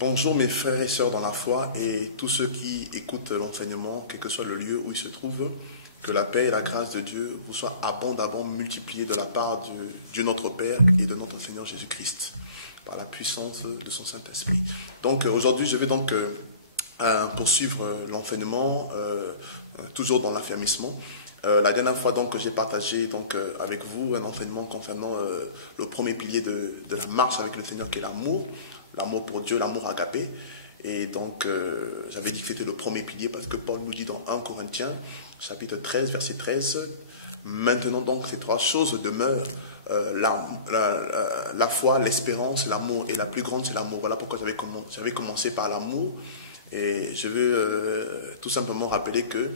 Bonjour mes frères et sœurs dans la foi et tous ceux qui écoutent l'enseignement, quel que soit le lieu où ils se trouvent, que la paix et la grâce de Dieu vous soient abondamment multipliées de la part de Dieu notre Père et de notre Seigneur Jésus-Christ, par la puissance de son Saint-Esprit. Donc aujourd'hui je vais donc poursuivre l'enseignement, toujours dans l'affermissement. La dernière fois donc j'ai partagé donc avec vous un enseignement concernant le premier pilier de la marche avec le Seigneur qui est l'amour. L'amour pour Dieu, l'amour agapé. Et donc, j'avais dit que c'était le premier pilier parce que Paul nous dit dans 1 Corinthiens, chapitre 13, verset 13, maintenant donc ces trois choses demeurent, la foi, l'espérance, l'amour. Et la plus grande, c'est l'amour. Voilà pourquoi j'avais commencé par l'amour. Et je veux tout simplement rappeler que,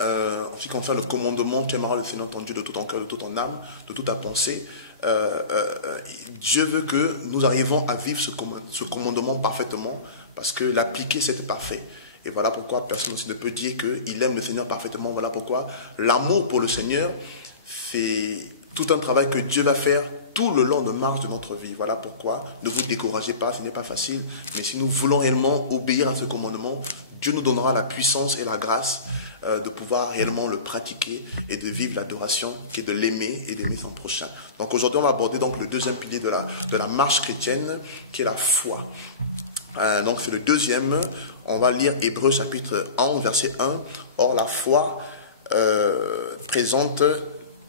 en ce qui concerne le commandement, tu aimeras le Seigneur ton Dieu de tout ton cœur, de toute ton âme, de toute ta pensée. Dieu veut que nous arrivons à vivre ce commandement parfaitement parce que l'appliquer c'est parfait. Et voilà pourquoi personne aussi ne peut dire qu'il aime le Seigneur parfaitement. Voilà pourquoi l'amour pour le Seigneur, c'est tout un travail que Dieu va faire tout le long de marche de notre vie. Voilà pourquoi ne vous découragez pas, ce n'est pas facile. Mais si nous voulons réellement obéir à ce commandement, Dieu nous donnera la puissance et la grâce de pouvoir réellement le pratiquer et de vivre l'adoration qui est de l'aimer et d'aimer son prochain. Donc aujourd'hui on va aborder donc le deuxième pilier de la marche chrétienne qui est la foi. Donc c'est le deuxième. On va lire Hébreux chapitre 11 verset 1. Or la foi présente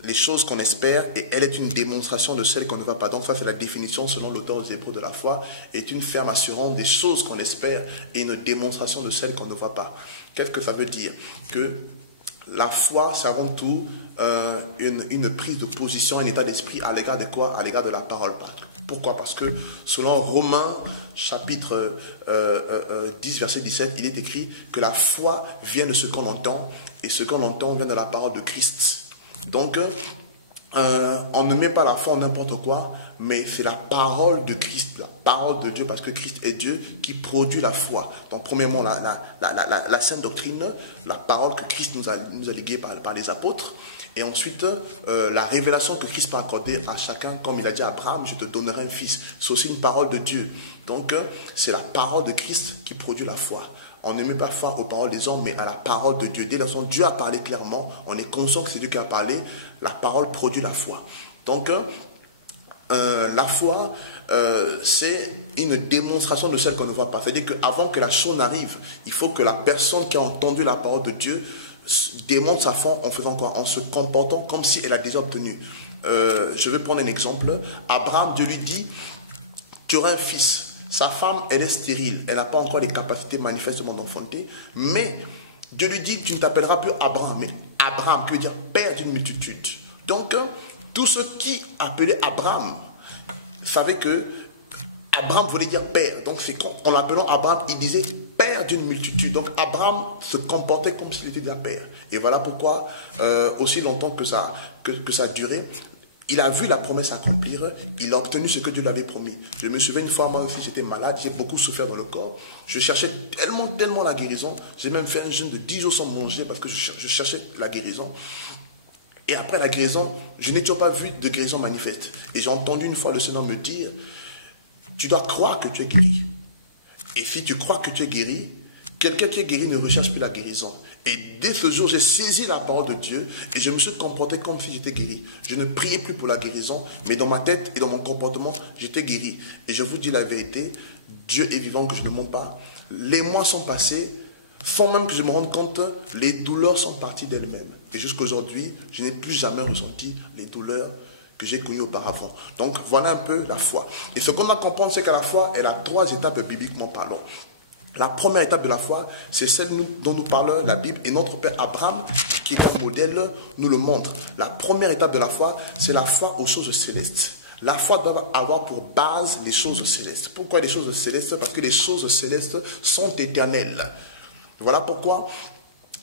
les choses qu'on espère et elle est une démonstration de celles qu'on ne voit pas. Donc ça c'est la définition selon l'auteur aux Hébreux de la foi, est une ferme assurance des choses qu'on espère et une démonstration de celles qu'on ne voit pas. Qu'est-ce que ça veut dire? Que la foi c'est avant tout une prise de position, un état d'esprit à l'égard de quoi? À l'égard de la parole. Pourquoi? Parce que selon Romains chapitre 10 verset 17, il est écrit que la foi vient de ce qu'on entend et ce qu'on entend vient de la parole de Christ. Donc, on ne met pas la foi en n'importe quoi, mais c'est la parole de Christ, la parole de Dieu, parce que Christ est Dieu, qui produit la foi. Donc, premièrement, la sainte doctrine, la parole que Christ nous a léguée par les apôtres, et ensuite, la révélation que Christ peut accorder à chacun, comme il a dit à Abraham, je te donnerai un fils. C'est aussi une parole de Dieu. Donc, c'est la parole de Christ qui produit la foi. On ne met pas foi aux paroles des hommes, mais à la parole de Dieu. Dès lors que Dieu a parlé clairement, on est conscient que c'est Dieu qui a parlé, la parole produit la foi. Donc, la foi, c'est une démonstration de celle qu'on ne voit pas. C'est-à-dire qu'avant que la chose n'arrive, il faut que la personne qui a entendu la parole de Dieu démontre sa foi en faisant quoi? En se comportant comme si elle a déjà obtenu. Je vais prendre un exemple. Abraham, Dieu lui dit, tu auras un fils. Sa femme, elle est stérile. Elle n'a pas encore les capacités manifestement d'enfanter. Mais Dieu lui dit, tu ne t'appelleras plus Abraham. Mais Abraham, qui veut dire père d'une multitude. Donc, tous ceux qui appelaient Abraham savaient que Abraham voulait dire père. Donc, c'est en l'appelant Abraham, il disait père d'une multitude. Donc, Abraham se comportait comme s'il était déjà père. Et voilà pourquoi, aussi longtemps que ça a duré, il a vu la promesse s'accomplir, il a obtenu ce que Dieu lui avait promis. Je me souviens une fois, moi aussi j'étais malade, j'ai beaucoup souffert dans le corps. Je cherchais tellement la guérison. J'ai même fait un jeûne de 10 jours sans manger parce que je cherchais la guérison. Et après la guérison, je n'ai toujours pas vu de guérison manifeste. Et j'ai entendu une fois le Seigneur me dire, tu dois croire que tu es guéri. Et si tu crois que tu es guéri, quelqu'un qui est guéri ne recherche plus la guérison. Et dès ce jour, j'ai saisi la parole de Dieu et je me suis comporté comme si j'étais guéri. Je ne priais plus pour la guérison, mais dans ma tête et dans mon comportement, j'étais guéri. Et je vous dis la vérité, Dieu est vivant, que je ne mens pas. Les mois sont passés, sans même que je me rende compte, les douleurs sont parties d'elles-mêmes. Et jusqu'à aujourd'hui, je n'ai plus jamais ressenti les douleurs que j'ai connues auparavant. Donc voilà un peu la foi. Et ce qu'on doit comprendre, c'est que la foi, elle a 3 étapes bibliquement parlant. La première étape de la foi, c'est celle dont nous parle la Bible et notre père Abraham, qui est un modèle, nous le montre. La première étape de la foi, c'est la foi aux choses célestes. La foi doit avoir pour base les choses célestes. Pourquoi les choses célestes? Parce que les choses célestes sont éternelles. Voilà pourquoi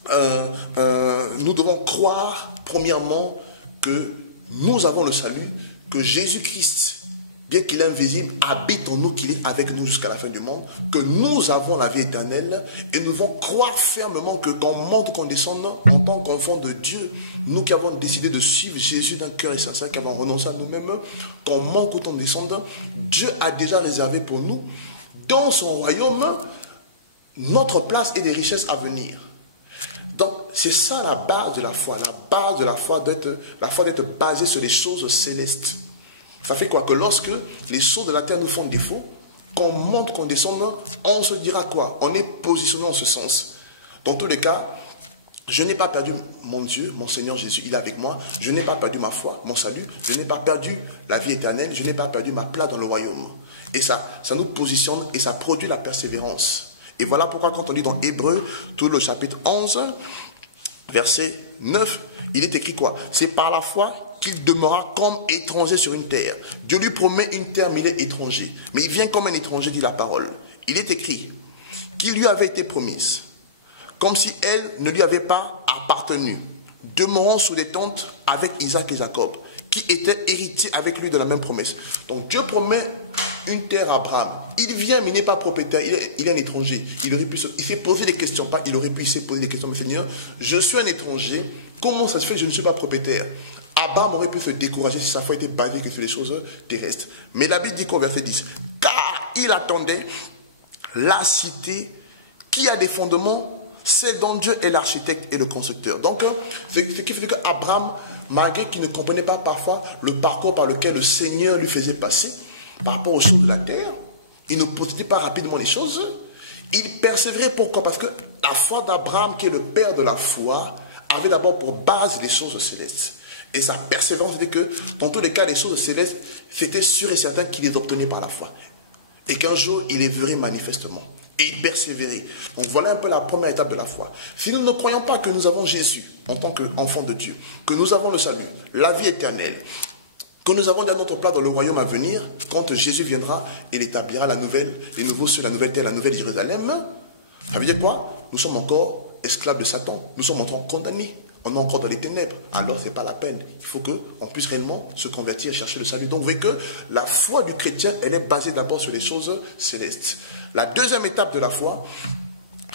nous devons croire, premièrement, que nous avons le salut, que Jésus-Christ, bien qu'il est invisible, habite en nous, qu'il est avec nous jusqu'à la fin du monde, que nous avons la vie éternelle, et nous devons croire fermement que qu'on monte ou qu'on descende, en tant qu'enfants de Dieu, nous qui avons décidé de suivre Jésus d'un cœur et sincère, qui avons renoncé à nous-mêmes, qu'on monte ou qu'on descende, Dieu a déjà réservé pour nous dans son royaume, notre place et des richesses à venir. Donc, c'est ça la base de la foi. La base de la foi d'être basée sur les choses célestes. Ça fait quoi? Que lorsque les choses de la terre nous font défaut, qu'on monte, qu'on descende, on se dira quoi? On est positionné en ce sens. Dans tous les cas, je n'ai pas perdu mon Dieu, mon Seigneur Jésus, il est avec moi. Je n'ai pas perdu ma foi, mon salut. Je n'ai pas perdu la vie éternelle. Je n'ai pas perdu ma place dans le royaume. Et ça nous positionne et ça produit la persévérance. Et voilà pourquoi quand on lit dans Hébreux, tout le chapitre 11, verset 9, il est écrit quoi? C'est par la foi qu'il demeura comme étranger sur une terre. Dieu lui promet une terre, mais il est étranger. Mais il vient comme un étranger, dit la parole. Il est écrit qu'il lui avait été promise, comme si elle ne lui avait pas appartenu, demeurant sous des tentes avec Isaac et Jacob, qui étaient héritiers avec lui de la même promesse. Donc Dieu promet une terre à Abraham. Il vient, mais il n'est pas propriétaire, il est un étranger. Il s'est posé des questions, il s'est posé des questions, mais Seigneur, je suis un étranger, comment ça se fait que je ne suis pas propriétaire? Abraham aurait pu se décourager si sa foi était basée que sur les choses terrestres. Mais la Bible dit qu'au verset 10, car il attendait la cité qui a des fondements, c'est dont Dieu est l'architecte et le constructeur. Donc, ce qui fait qu'Abraham, malgré qu'il ne comprenait pas parfois le parcours par lequel le Seigneur lui faisait passer, par rapport aux choses de la terre, il ne possédait pas rapidement les choses. Il persévérait. Pourquoi? Parce que la foi d'Abraham, qui est le père de la foi, avait d'abord pour base les choses célestes. Et sa persévérance était que, dans tous les cas, les choses célestes, c'était sûr et certain qu'il les obtenait par la foi. Et qu'un jour, il les verrait manifestement. Et il persévérait. Donc voilà un peu la première étape de la foi. Si nous ne croyons pas que nous avons Jésus en tant qu'enfant de Dieu, que nous avons le salut, la vie éternelle, que nous avons déjà notre place dans le royaume à venir, quand Jésus viendra, il établira les nouveaux cieux, la nouvelle terre, la nouvelle Jérusalem. Ça veut dire quoi? Nous sommes encore esclaves de Satan. Nous sommes encore condamnés. On est encore dans les ténèbres. Alors, ce n'est pas la peine. Il faut qu'on puisse réellement se convertir et chercher le salut. Donc, vous voyez que la foi du chrétien, elle est basée d'abord sur les choses célestes. La deuxième étape de la foi,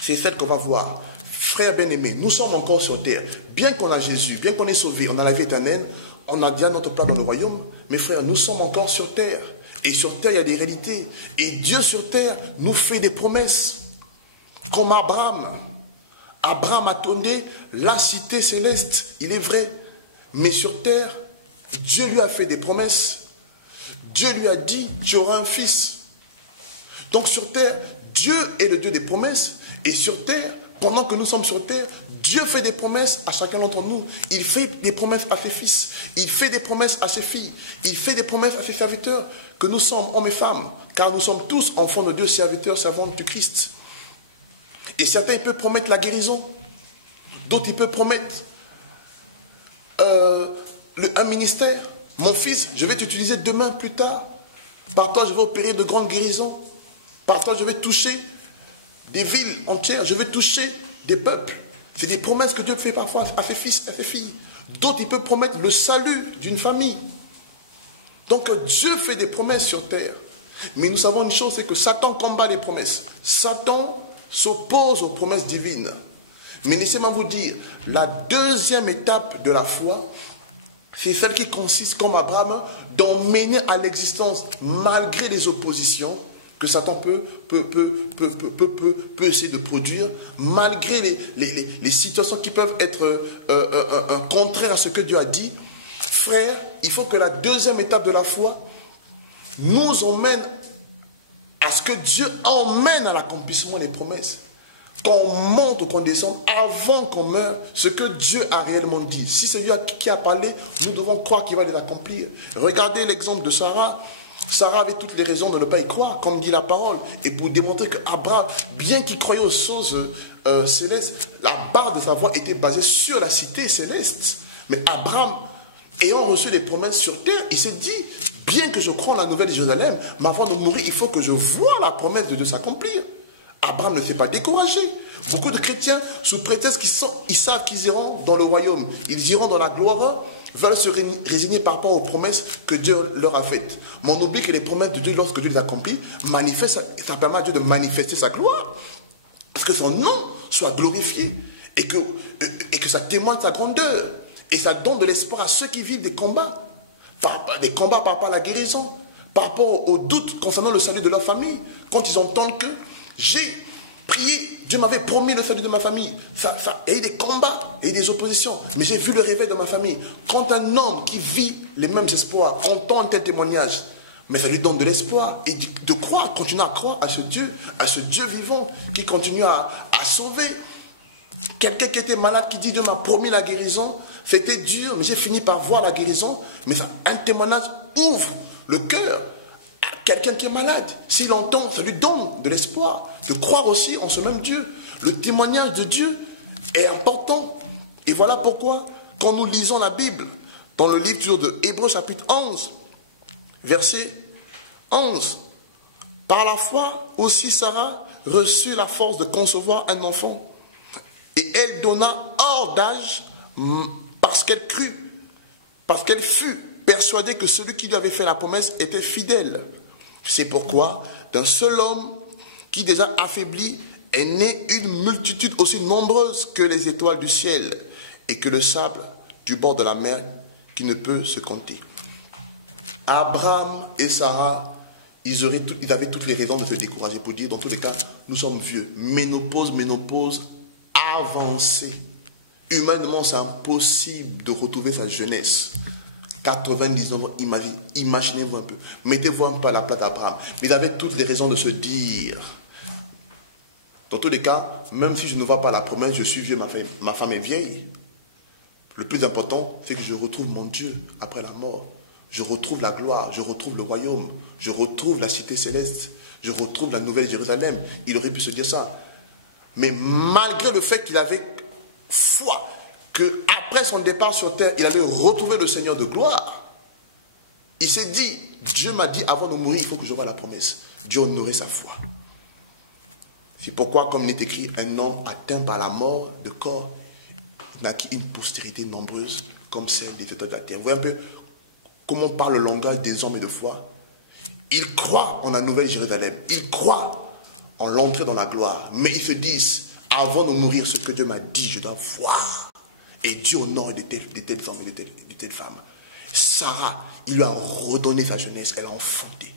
c'est celle qu'on va voir. Frères bien-aimés, nous sommes encore sur terre. Bien qu'on a Jésus, bien qu'on est sauvé, on a la vie éternelle, on a déjà notre place dans le royaume. Mais frères, nous sommes encore sur terre. Et sur terre, il y a des réalités. Et Dieu sur terre nous fait des promesses. Comme Abraham. Abraham attendait la cité céleste, il est vrai. Mais sur terre, Dieu lui a fait des promesses. Dieu lui a dit, tu auras un fils. Donc sur terre, Dieu est le Dieu des promesses. Et sur terre, pendant que nous sommes sur terre, Dieu fait des promesses à chacun d'entre nous. Il fait des promesses à ses fils. Il fait des promesses à ses filles. Il fait des promesses à ses serviteurs, que nous sommes hommes et femmes. Car nous sommes tous enfants de Dieu, serviteurs, servantes du Christ. Et certains, ils peuvent promettre la guérison. D'autres, ils peuvent promettre un ministère. Mon fils, je vais t'utiliser demain, plus tard. Par toi, je vais opérer de grandes guérisons. Par toi, je vais toucher des villes entières. Je vais toucher des peuples. C'est des promesses que Dieu fait parfois à ses fils, à ses filles. D'autres, il peut promettre le salut d'une famille. Donc, Dieu fait des promesses sur terre. Mais nous savons une chose, c'est que Satan combat les promesses. Satan s'oppose aux promesses divines. Mais laissez-moi vous dire, la deuxième étape de la foi, c'est celle qui consiste, comme Abraham, d'emmener à l'existence, malgré les oppositions que Satan peut essayer de produire, malgré les situations qui peuvent être contraires à ce que Dieu a dit. Frère, il faut que la deuxième étape de la foi nous emmène à ce que Dieu emmène à l'accomplissement des promesses. Qu'on monte ou qu'on descende avant qu'on meure, ce que Dieu a réellement dit. Si c'est Dieu qui a parlé, nous devons croire qu'il va les accomplir. Regardez l'exemple de Sarah. Sarah avait toutes les raisons de ne pas y croire, comme dit la parole. Et pour démontrer qu'Abraham, bien qu'il croyait aux choses célestes, la barre de sa voix était basée sur la cité céleste. Mais Abraham, ayant reçu les promesses sur terre, il s'est dit, bien que je croie en la nouvelle Jérusalem, mais avant de mourir, il faut que je voie la promesse de Dieu s'accomplir. Abraham ne s'est pas découragé. Beaucoup de chrétiens, sous prétexte qu'ils savent qu'ils iront dans le royaume, ils iront dans la gloire, veulent se résigner par rapport aux promesses que Dieu leur a faites. Mais on oublie que les promesses de Dieu, lorsque Dieu les accomplit, ça permet à Dieu de manifester sa gloire. Parce que son nom soit glorifié. Et que ça témoigne de sa grandeur. Et ça donne de l'espoir à ceux qui vivent des combats. Des combats par rapport à la guérison. par rapport aux doutes concernant le salut de leur famille. Quand ils entendent que j'ai prié, Dieu m'avait promis le salut de ma famille. Il y a eu des combats, il y a eu des oppositions, mais j'ai vu le réveil de ma famille. Quand un homme qui vit les mêmes espoirs entend un tel témoignage, mais ça lui donne de l'espoir et de croire, continuer à croire à ce Dieu vivant qui continue à sauver. Quelqu'un qui était malade, qui dit Dieu m'a promis la guérison, c'était dur, mais j'ai fini par voir la guérison. Mais ça, un témoignage ouvre le cœur à quelqu'un qui est malade. S'il entend, ça lui donne de l'espoir, de croire aussi en ce même Dieu. Le témoignage de Dieu est important. Et voilà pourquoi, quand nous lisons la Bible, dans le livre de Hébreux chapitre 11, verset 11, par la foi aussi Sarah reçut la force de concevoir un enfant. Et elle donna hors d'âge parce qu'elle crut, parce qu'elle fut persuadée que celui qui lui avait fait la promesse était fidèle. C'est pourquoi d'un seul homme qui déjà affaibli est née une multitude aussi nombreuse que les étoiles du ciel et que le sable du bord de la mer qui ne peut se compter. Abraham et Sarah, ils avaient toutes les raisons de se décourager pour dire, dans tous les cas, nous sommes vieux. Ménopause avancée. Humainement, c'est impossible de retrouver sa jeunesse. 99 ans, imaginez-vous un peu. Mettez-vous un peu à la place d'Abraham. Mais ils avaient toutes les raisons de se dire. Dans tous les cas, même si je ne vois pas la promesse, je suis vieux, ma femme est vieille. Le plus important, c'est que je retrouve mon Dieu après la mort. Je retrouve la gloire, je retrouve le royaume, je retrouve la cité céleste, je retrouve la nouvelle Jérusalem. Il aurait pu se dire ça. Mais malgré le fait qu'il avait foi, qu'après son départ sur terre, il allait retrouver le Seigneur de gloire, il s'est dit, Dieu m'a dit avant de mourir, il faut que je voie la promesse. Dieu honorait sa foi. C'est pourquoi, comme il est écrit, un homme atteint par la mort de corps naquit une postérité nombreuse comme celle des étoiles de la terre. Vous voyez un peu comment parle le langage des hommes et de foi. Ils croient en la nouvelle Jérusalem. Ils croient en l'entrée dans la gloire. Mais ils se disent, avant de mourir, ce que Dieu m'a dit, je dois voir. Et Dieu honore de tels hommes et de telles femmes. Sarah, il lui a redonné sa jeunesse, elle a enfanté.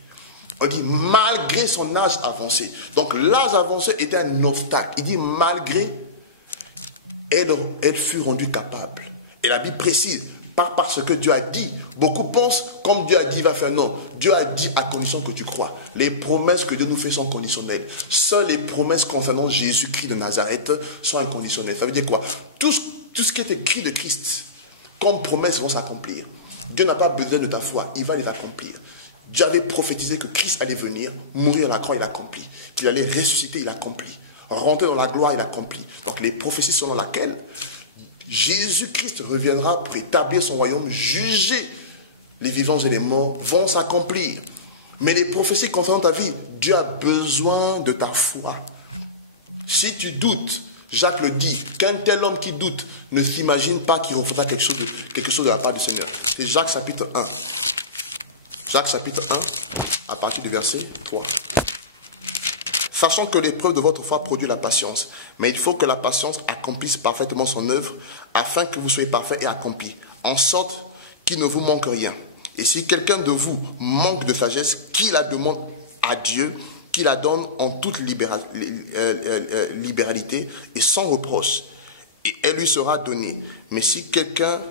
On dit, malgré son âge avancé. Donc l'âge avancé était un obstacle. Il dit, malgré, elle fut rendue capable. Et la Bible précise, pas parce que Dieu a dit. Beaucoup pensent, comme Dieu a dit, il va faire. Non, Dieu a dit à condition que tu crois. Les promesses que Dieu nous fait sont conditionnelles. Seules les promesses concernant Jésus-Christ de Nazareth sont inconditionnelles. Ça veut dire quoi? Tout ce qui est écrit de Christ, comme promesses, vont s'accomplir. Dieu n'a pas besoin de ta foi, il va les accomplir. Dieu avait prophétisé que Christ allait venir, mourir à la croix, il accomplit. Qu'il allait ressusciter, il accomplit. Rentrer dans la gloire, il accomplit. Donc les prophéties selon lesquelles Jésus-Christ reviendra pour établir son royaume, juger les vivants et les morts, vont s'accomplir. Mais les prophéties concernant ta vie, Dieu a besoin de ta foi. Si tu doutes, Jacques le dit, qu'un tel homme qui doute ne s'imagine pas qu'il refera quelque chose de la part du Seigneur. C'est Jacques chapitre 1. Jacques chapitre 1, à partir du verset 3. Sachant que l'épreuve de votre foi produit la patience, mais il faut que la patience accomplisse parfaitement son œuvre, afin que vous soyez parfaits et accomplis, en sorte qu'il ne vous manque rien. Et si quelqu'un de vous manque de sagesse, qu'il la demande à Dieu, qu'il la donne en toute libéralité et sans reproche, et elle lui sera donnée. Mais si quelqu'un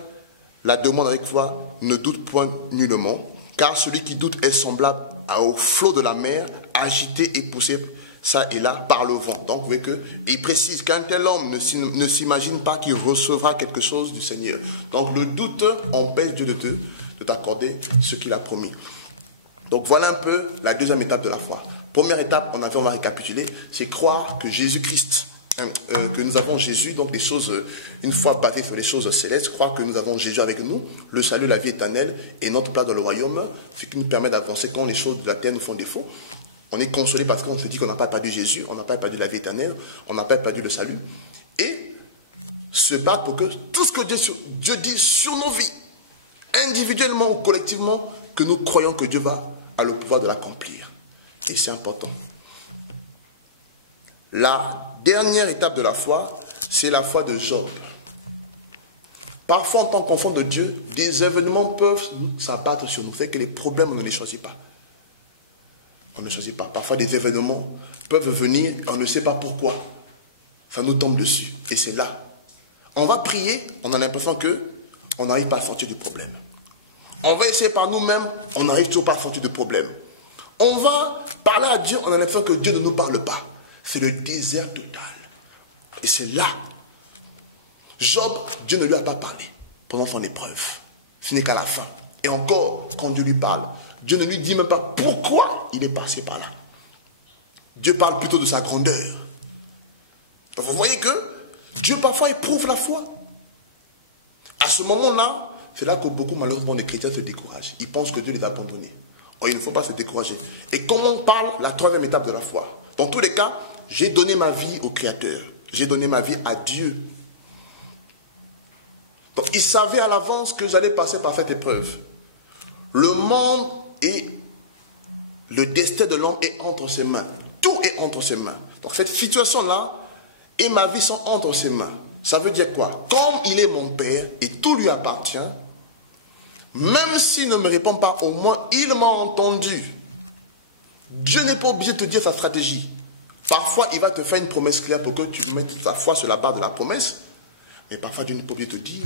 la demande avec foi, ne doute point nullement, car celui qui doute est semblable au flot de la mer, agité et poussé ça et là par le vent. Donc vous voyez qu'il précise qu'un tel homme ne s'imagine pas qu'il recevra quelque chose du Seigneur. Donc le doute empêche Dieu de t'accorder ce qu'il a promis. Donc voilà un peu la deuxième étape de la foi. Première étape, on va récapituler, c'est croire que Jésus-Christ, que nous avons Jésus, donc des choses, une fois basées sur les choses célestes, croire que nous avons Jésus avec nous, le salut, la vie éternelle et notre place dans le royaume, ce qui nous permet d'avancer quand les choses de la terre nous font défaut. On est consolé parce qu'on se dit qu'on n'a pas perdu Jésus, on n'a pas perdu la vie éternelle, on n'a pas perdu le salut. Et se battre pour que tout ce que Dieu dit sur nos vies, individuellement ou collectivement, que nous croyons que Dieu a le pouvoir de l'accomplir. Et c'est important. La dernière étape de la foi, c'est la foi de Job. Parfois, en tant qu'enfant de Dieu, des événements peuvent s'abattre sur nous. C'est que les problèmes, on ne les choisit pas. on ne choisit pas. Parfois, des événements peuvent venir, on ne sait pas pourquoi. Ça nous tombe dessus. Et c'est là. On va prier, on a l'impression qu'on n'arrive pas à sortir du problème. On va essayer par nous-mêmes, on n'arrive toujours pas à sortir du problème. On va parler à Dieu, on a l'impression que Dieu ne nous parle pas. C'est le désert total. Et c'est là. Job, Dieu ne lui a pas parlé pendant son épreuve. Ce n'est qu'à la fin. Et encore, quand Dieu lui parle, Dieu ne lui dit même pas pourquoi il est passé par là. Dieu parle plutôt de sa grandeur. Donc vous voyez que Dieu parfois éprouve la foi. À ce moment-là, c'est là que beaucoup malheureusement des chrétiens se découragent. Ils pensent que Dieu les a abandonnés. Or, il ne faut pas se décourager. Et comment on parle? La troisième étape de la foi. Dans tous les cas, j'ai donné ma vie au Créateur. J'ai donné ma vie à Dieu. Donc, il savait à l'avance que j'allais passer par cette épreuve. Le monde et le destin de l'homme est entre ses mains. Tout est entre ses mains. Donc, cette situation-là et ma vie sont entre ses mains. Ça veut dire quoi? Comme il est mon Père et tout lui appartient, même s'il ne me répond pas, au moins il m'a entendu. Dieu n'est pas obligé de te dire sa stratégie. Parfois, il va te faire une promesse claire pour que tu mettes ta foi sur la barre de la promesse. Mais parfois, Dieu n'est pas obligé de te dire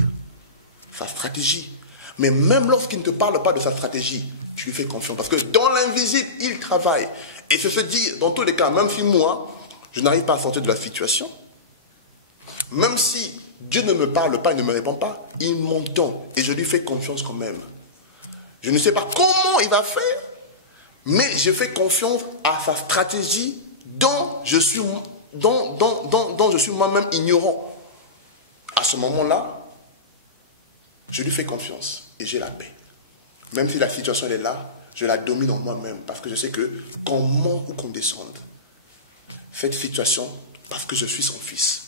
sa stratégie. Mais même lorsqu'il ne te parle pas de sa stratégie, tu lui fais confiance. Parce que dans l'invisible, il travaille. Et c'est se dire, dans tous les cas, même si moi, je n'arrive pas à sortir de la situation, même si Dieu ne me parle pas, il ne me répond pas, il m'entend et je lui fais confiance quand même. Je ne sais pas comment il va faire, mais je fais confiance à sa stratégie dont je suis moi-même ignorant. À ce moment-là, je lui fais confiance et j'ai la paix. Même si la situation elle est là, je la domine en moi-même parce que je sais que qu'on monte ou qu'on descende, cette situation, parce que je suis son fils,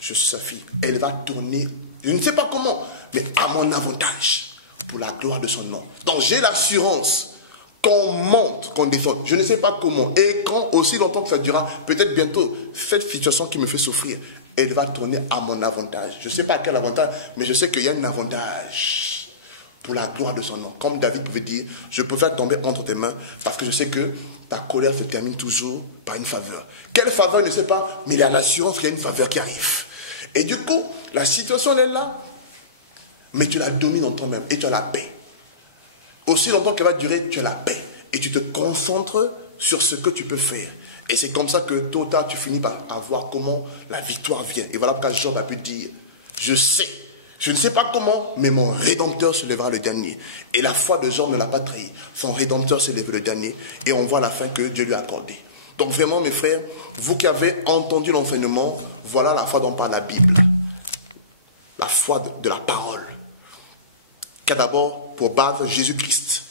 je suis sa fille, elle va tourner, je ne sais pas comment, mais à mon avantage, pour la gloire de son nom. Donc j'ai l'assurance qu'on monte, qu'on descende, je ne sais pas comment, et quand aussi longtemps que ça durera, peut-être bientôt, cette situation qui me fait souffrir, elle va tourner à mon avantage. Je ne sais pas à quel avantage, mais je sais qu'il y a un avantage pour la gloire de son nom. Comme David pouvait dire, je peux faire tomber entre tes mains, parce que je sais que ta colère se termine toujours par une faveur. Quelle faveur, je ne sais pas, mais il y a l'assurance qu'il y a une faveur qui arrive. Et du coup, la situation elle est là, mais tu la domines en toi-même et tu as la paix. Aussi longtemps qu'elle va durer, tu as la paix. Et tu te concentres sur ce que tu peux faire. Et c'est comme ça que tôt ou tard, tu finis par voir comment la victoire vient. Et voilà pourquoi Job a pu dire, je sais, je ne sais pas comment, mais mon Rédempteur se lèvera le dernier. Et la foi de Job ne l'a pas trahi. Son Rédempteur se lève le dernier. Et on voit la fin que Dieu lui a accordée. Donc vraiment, mes frères, vous qui avez entendu l'enseignement, voilà la foi dont parle la Bible. La foi de la parole. Qui a d'abord pour base Jésus-Christ.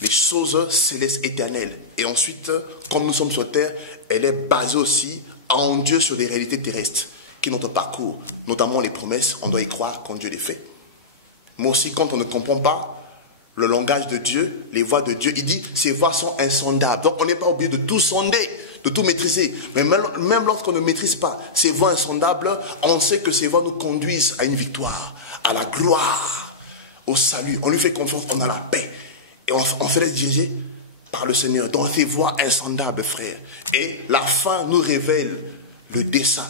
Les choses célestes éternelles. Et ensuite, comme nous sommes sur terre, elle est basée aussi en Dieu sur les réalités terrestres. Qui est notre parcours. Notamment les promesses, on doit y croire quand Dieu les fait. Mais aussi quand on ne comprend pas le langage de Dieu, les voies de Dieu, il dit, ces voies sont insondables. Donc on n'est pas obligé de tout sonder, de tout maîtriser. Mais même lorsqu'on ne maîtrise pas ces voies insondables, on sait que ces voies nous conduisent à une victoire, à la gloire, au salut. On lui fait confiance, on a la paix. Et on se laisse diriger par le Seigneur dans ces voies insondables, frères. Et la fin nous révèle le dessein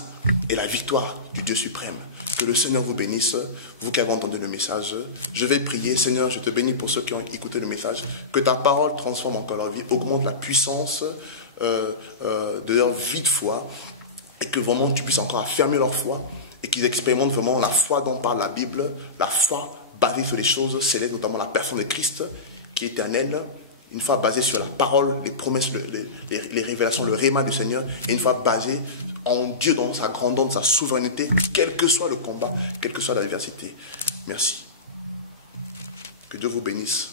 et la victoire du Dieu suprême. Que le Seigneur vous bénisse, vous qui avez entendu le message. Je vais prier. Seigneur, je te bénis pour ceux qui ont écouté le message. Que ta parole transforme encore leur vie, augmente la puissance de leur vie de foi. Et que vraiment tu puisses encore affermir leur foi. Et qu'ils expérimentent vraiment la foi dont parle la Bible. La foi basée sur les choses célestes, notamment la personne de Christ, qui est éternelle. Une foi basée sur la parole, les promesses, les révélations, le réma du Seigneur. Et une fois basée en Dieu, dans sa grandeur, dans sa souveraineté, quel que soit le combat, quelle que soit l'adversité. Merci. Que Dieu vous bénisse.